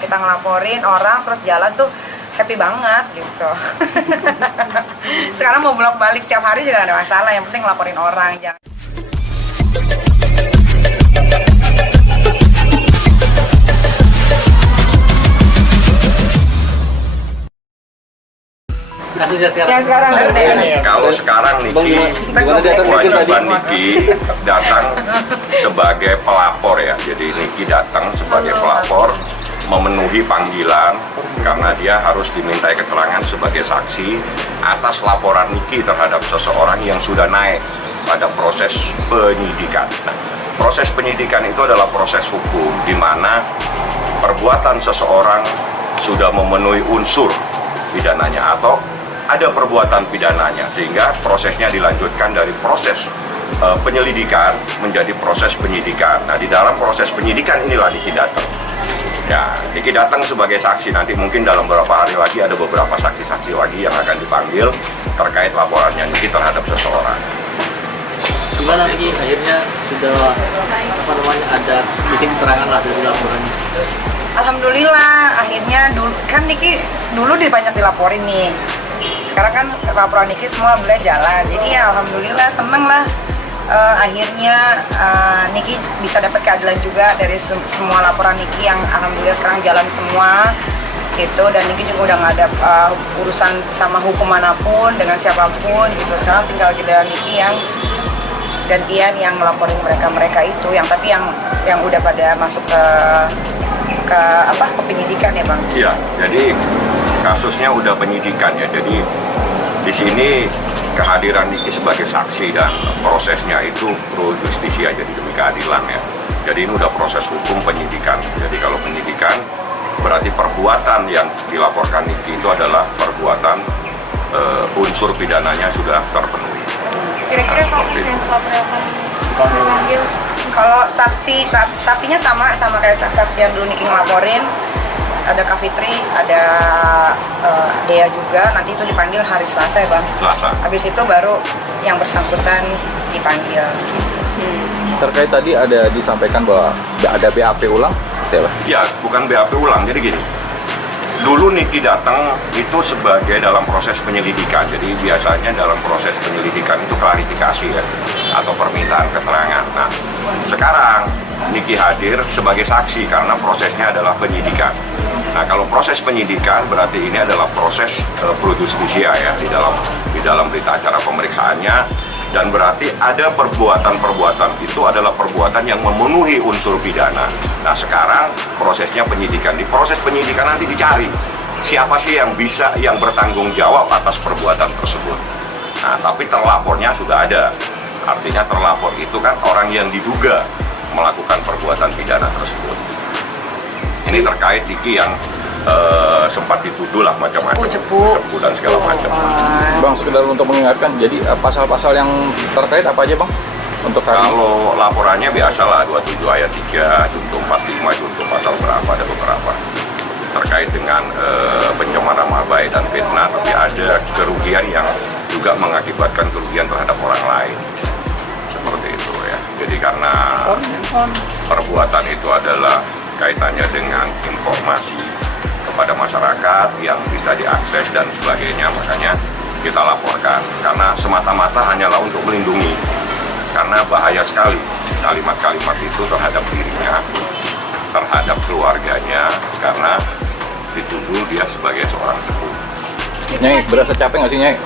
Kita ngelaporin orang terus jalan tuh happy banget gitu. Sekarang mau bolak-balik setiap hari juga gak ada masalah, yang penting ngelaporin orang. Jangan. Kasusnya sekarang. Yang sekarang Kalau sekarang Niki, kewajiban Niki datang sebagai pelapor ya. Jadi Niki datang sebagai pelapor, memenuhi panggilan karena dia harus dimintai keterangan sebagai saksi atas laporan Niki terhadap seseorang yang sudah naik pada proses penyidikan. Nah, proses penyidikan itu adalah proses hukum di mana perbuatan seseorang sudah memenuhi unsur pidananya atau ada perbuatan pidananya, sehingga prosesnya dilanjutkan dari proses penyelidikan menjadi proses penyidikan. Nah, di dalam proses penyidikan inilah Niki datang. Ya, Niki datang sebagai saksi. Nanti mungkin dalam beberapa hari lagi ada beberapa saksi-saksi lagi yang akan dipanggil terkait laporannya Niki terhadap seseorang. Gimana Niki akhirnya sudah ada bikin keterangan lah dari laporannya? Alhamdulillah, akhirnya dulu kan Niki dulu banyak dilaporin nih. Sekarang kan laporan Niki semua boleh jalan. Jadi ya alhamdulillah seneng lah. Akhirnya Niki bisa dapat keadilan juga dari semua laporan Niki yang alhamdulillah sekarang jalan semua gitu. Dan Niki juga udah nggak ada urusan sama hukum manapun dengan siapapun gitu. Sekarang tinggal giliran Niki yang gantian yang ngelaporin mereka itu, yang tapi yang udah pada masuk ke penyidikan ya Bang? Iya, jadi kasusnya udah penyidikan ya. Jadi di sini kehadiran Niki sebagai saksi dan prosesnya itu pro justisia, jadi demi keadilan ya. Jadi ini udah proses hukum penyidikan. Jadi kalau penyidikan berarti perbuatan yang dilaporkan Niki itu adalah perbuatan unsur pidananya sudah terpenuhi. Kira-kira kalau yang pelaporan memanggil, kalau saksinya sama kayak saksi yang dulu Niki ngelaporin, ada Kak Fitri, ada Dea juga, nanti itu dipanggil hari Selasa ya Bang? Selasa. Habis itu baru yang bersangkutan dipanggil gitu. Terkait tadi ada disampaikan bahwa ada BAP ulang, siapa? Ya, bukan BAP ulang, jadi gini. Dulu Niki datang itu sebagai dalam proses penyelidikan. Jadi biasanya dalam proses penyelidikan itu klarifikasi ya, atau permintaan keterangan. Nah, sekarang Niki hadir sebagai saksi karena prosesnya adalah penyidikan. Nah, kalau proses penyidikan berarti ini adalah proses pro justisia ya di dalam berita acara pemeriksaannya. Dan berarti ada perbuatan-perbuatan itu adalah perbuatan yang memenuhi unsur pidana. Nah, sekarang prosesnya penyidikan. Di proses penyidikan nanti dicari siapa sih yang bertanggung jawab atas perbuatan tersebut. Nah, tapi terlapornya sudah ada. Artinya terlapor itu kan orang yang diduga melakukan perbuatan pidana tersebut. Ini terkait Niki yang sempat dituduh lah macam-macam, cepu dan segala macam. Bang, sekedar untuk mengingatkan, jadi pasal-pasal yang terkait apa aja Bang? Untuk kalau laporannya biasalah 27 ayat 3, junto 45, junto pasal berapa, ada beberapa terkait dengan pencemaran nama baik dan fitnah, tapi ada kerugian yang juga mengakibatkan kerugian terhadap orang lain, seperti itu ya. Jadi karena perbuatan itu adalah kaitannya dengan informasi kepada masyarakat yang bisa diakses dan sebagainya, makanya kita laporkan karena semata-mata hanyalah untuk melindungi, karena bahaya sekali kalimat-kalimat itu terhadap dirinya, terhadap keluarganya, karena dituduh dia sebagai seorang cepu. Nyai, berasa capek nggak sih Nyai?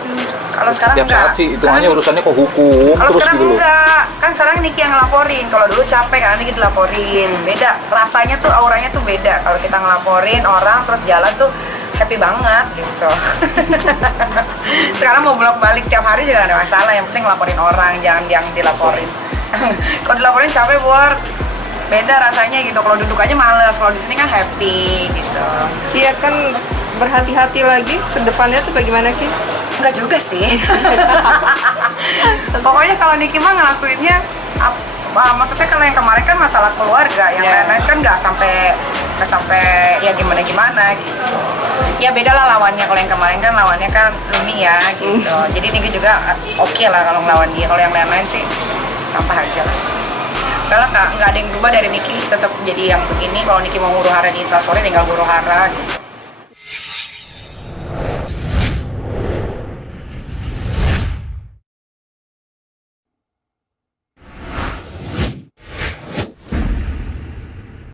Kalau sekarang Setiap enggak. saat sih, hitungannya urusannya kok hukum Kalau terus sekarang gitu loh. enggak, kan sekarang Niki yang ngelaporin. Kalau dulu capek karena Niki dilaporin. Beda, rasanya tuh auranya tuh beda. Kalau kita ngelaporin orang terus jalan tuh happy banget gitu. Sekarang mau bolak-balik setiap hari juga gak ada masalah. Yang penting ngelaporin orang, jangan yang dilaporin. Kalau dilaporin capek Bor. Beda rasanya gitu. Kalau duduk aja males. Kalau di sini kan happy gitu. dia kan berhati-hati lagi ke depannya tuh bagaimana Ki? Enggak juga sih. Pokoknya kalau Niki mah ngelakuinnya maksudnya kalau yang kemarin kan masalah keluarga, yang lain-lain kan nggak sampai ya gimana gitu. Ya beda lah lawannya. Kalau yang kemarin kan lawannya kan Lumi ya gitu. Jadi Niki juga oke lah kalau ngelawan dia. Kalau yang lain-lain sih sampah aja lah. Kalau nggak ada yang berubah dari Niki, tetap jadi yang begini. Kalau Niki mau huru hara di Instastory tinggal huru hara gitu.